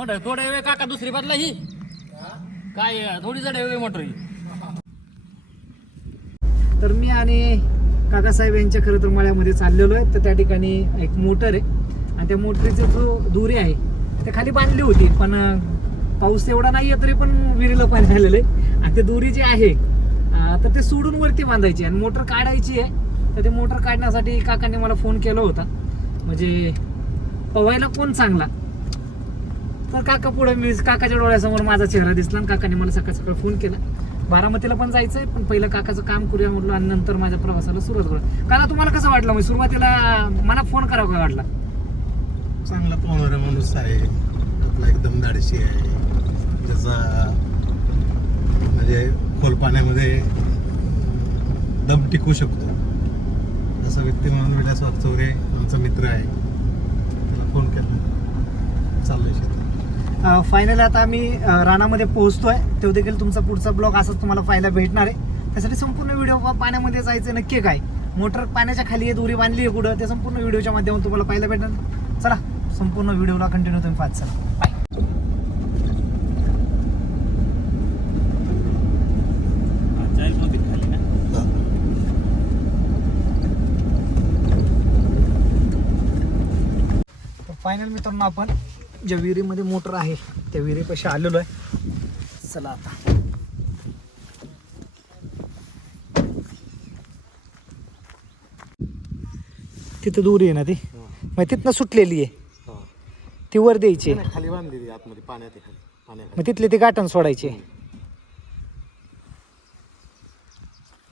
Motor थोडे वेळ काका दुसरी बाजूला ही. काय थोडी जड वेळ मोटर ही. तर मी आणि काकासाहेब यांच्या खरं तर मळ्यामध्ये चाललेलो आहे. तर त्या ठिकाणी एक मोटर आहे. आणि त्या मोटरीची जो दोरी आहे ते खाली बांधली होती. पण पाऊस एवढा नाही आहे तरी पण विहिरीला पाणी आलेलं आहे. आणि ते दुरी जी आहे तर ते सोडून वरती बांधायची आणि मोटर काढायची आहे. तर ते मोटर काढण्यासाठी काकांनी मला फोन केला होता. म्हणजे पवायला कोण चांगला? तर काका पुढे मी काकाच्या डोळ्यासमोर माझा चेहरा दिसला आणि काकाने मला सकाळ सकाळ फोन केला. बारामतीला पण जायचं आहे पण पहिलं काकाचं काम करूया म्हटलं आणि नंतर माझ्या प्रवासाला सुरुवात करू काका तुम्हाला कसं वाटलं? मी सुरुवातीला मला फोन करावा का वाटला? चांगला पाहणारा माणूस आहे. आपला एकदम धाडशी आहे. त्याचा म्हणजे खोल पाण्यामध्ये दम टिकू शकतो. असा व्यक्ती म्हणून विलास वागचौरे आमचा मित्र आहे. त्याला फोन केला. चाललंय शेतात. फायनली आता आम्ही रानामध्ये पोहोचतोय. तो देखील तुमचा पुढचा ब्लॉग असाच तुम्हाला पाहायला भेटणार आहे. त्यासाठी संपूर्ण व्हिडिओ पाण्यामध्ये जायचं नक्की काय? मोटर पाण्याच्या खाली आहे दोरी बांधली आहे कुठं? ते संपूर्ण व्हिडिओच्या माध्यमातून तुम्हाला पाहायला भेटणार. चला संपूर्ण व्हिडिओला कंटिन्यू तुम्ही पाहत चला. बाय फायनल मित्रांनो आपण ज्या विहिरीमध्ये मोटर आहे त्या विहिरीपाशी आलेलो आहे. चला आता. तिथं दूर आहे ना ती? मग तिथनं सुटलेली आहे. ती वर द्यायची. आहे. खाली बांधलेली आतमध्ये पाण्यात आहे खाली पाण्यात मग तिथले ती गाठण सोडायची.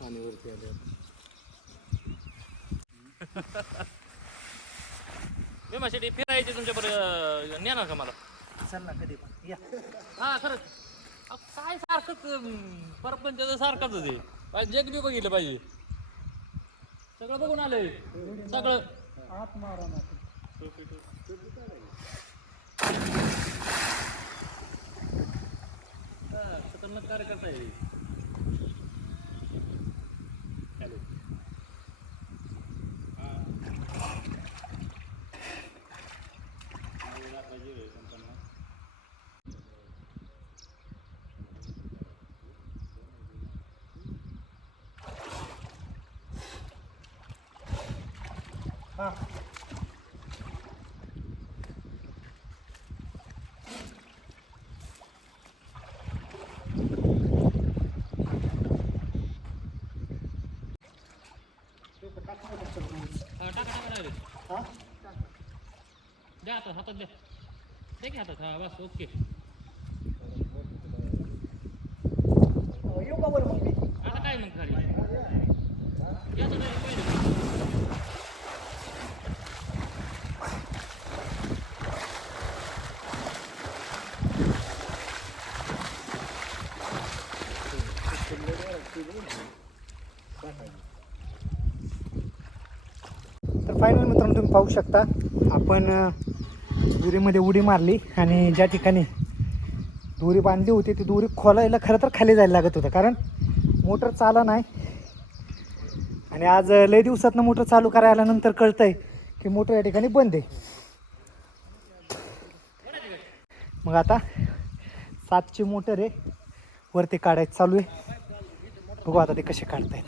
पाणीवरती आले मी माशी फिरायची तुमच्याबरोबर नेणार का मला? चल ना कधी पण या. हा खरंच. अहो, काय सारखंच अं, परपंच सारखंच आहे. पाहिजे जग बी बघितलं पाहिजे. सगळं बघून आलंय. सगळं. हा, खतरनाक कार्यकर्ता आहे हॅलो हा, टाका टाका direct. द्या आता हातात द्या द्या की हातात हा बस ओके येऊ का बरं मग मी आता काय मग खाली या direct पहिले. तर फायनल मित्रांनो तुम्ही पाहू शकता. आपण दोरीमध्ये उडी मारली आणि ज्या ठिकाणी दोरी बांधली होती ती दोरी खोलायला खरं तर खाली जायला लागत होतं. कारण मोटर चाला नाही. आणि आज लय दिवसातनं मोटर चालू करायला नंतर कळतंय की मोटर या ठिकाणी बंद आहे. मग आता सातची मोटर आहे. वरती काढायचं चालू आहे. बघू आता ते कसे काढतायत.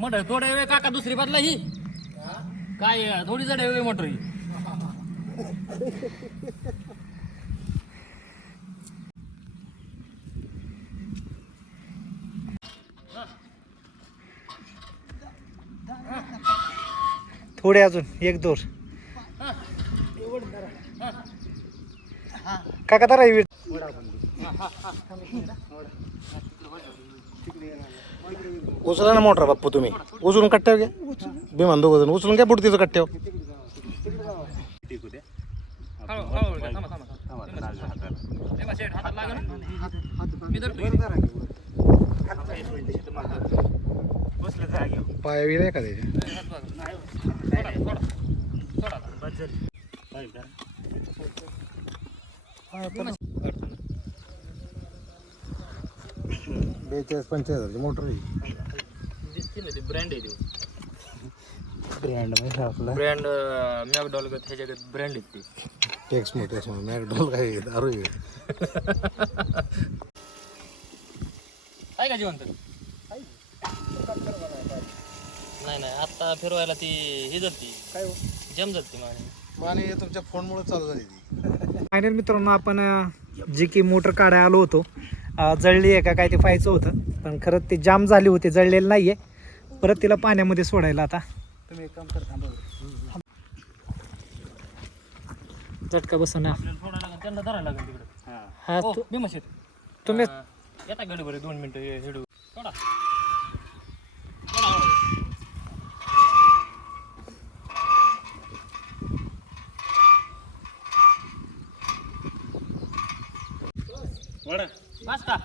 मटर थोडा वेळ काका दुसरी बदला ही. काय थोडी जड वेळ मोटर ही. थोडे अजून एक दोर. काका तर आहे उचला ना मोटर बाप्पू तुम्ही. उचलून कट्ट्यावर घ्या. बिमान दोघं जण उचलून घ्या बुडतीचं कट्ट्यावर. पायावी नाही का त्याच्या थांबा हे बघ, शेट, हातात लागेल ना? मी धरतो पाया विला आहे का त्याच्या हात बघा. थोडा थोडा थोडा बेचाळीस पंचेचाळीस मोटर आहे दिसते ना ते ब्रँड आहे ते. ब्रँड म्हणजे आपला. ब्रँड मॅकडॉल ह्याच्याकडे ब्रँड आहेत ते. टेक्स मोटर मॅकडॉल काय दारू आहे. आहे का जिवंत? नाही नाही आता फिरवायला ती हे जाती. काय हो? जम जाते माझी माने तुमच्या फोनमुळे चालू झाली ती. फायनल मित्रांनो आपण अं, जी की मोटर काढायला आलो होतो जळली आहे का काय ते पाहायचं होतं. पण खरंच ते जाम झाली होती जळलेलं नाही आहे परत तिला पाण्यामध्ये सोडायला आता. तुम्ही एक काम कर झटका बस ना. आपल्याला सोडायला लागेल त्यांना धरायला लागेल तिकडे. हा हो, तू- मी मशीद तुम्ही येता गडी बरे दोन मिनिटं हे- हेडू सोडा, हळू. बस का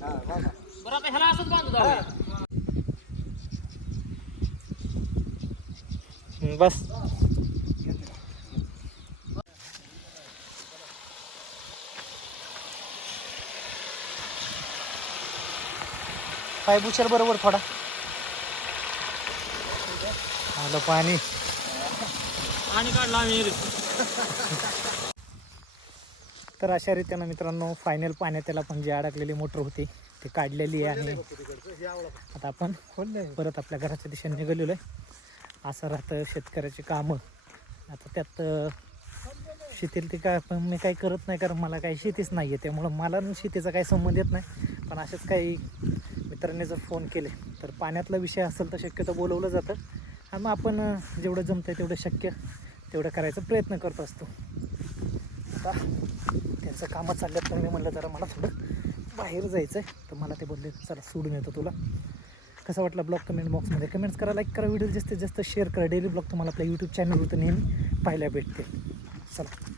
बरं आता ह्याला असंच बांधू जाऊया. हं, बस. पाय बुचर बरोबर थोडा. आलं पाणी. आणि काढला तर अशा रीतीनं मित्रांनो फायनल पाण्यात त्याला पण जी अडकलेली मोटर होती ती काढलेली आहे. आणि आता आपण परत आपल्या घराच्या दिशेने निघालेलो आहे असं राहतं शेतकऱ्याची कामं. आता त्यात अं, शेतीला ते काय पण मी काही करत नाही कारण मला काही शेतीच नाही आहे त्यामुळं मला शेतीचा काही संबंध येत नाही. पण असेच काही मित्रांनी जर फोन केले तर पाण्यातला विषय असेल तर शक्यतो बोलवलं जातं. आणि मग आपण जेवढं जमतं आहे तेवढं शक्य तेवढं करायचा प्रयत्न करत असतो. आता त्यांचं कामं चाललं तर मी म्हणलं जरा मला थोडं बाहेर जायचं आहे तर मला ते बोलले चला सोडून येतो तुला. कसा वाटला ब्लॉग कमेंट बॉक्समध्ये कमेंट्स करा लाईक करा व्हिडिओ जास्तीत जास्त शेअर करा. डेली ब्लॉग तुम्हाला आपल्या यूट्यूब चॅनलवर नेहमी पाहायला भेटते चला.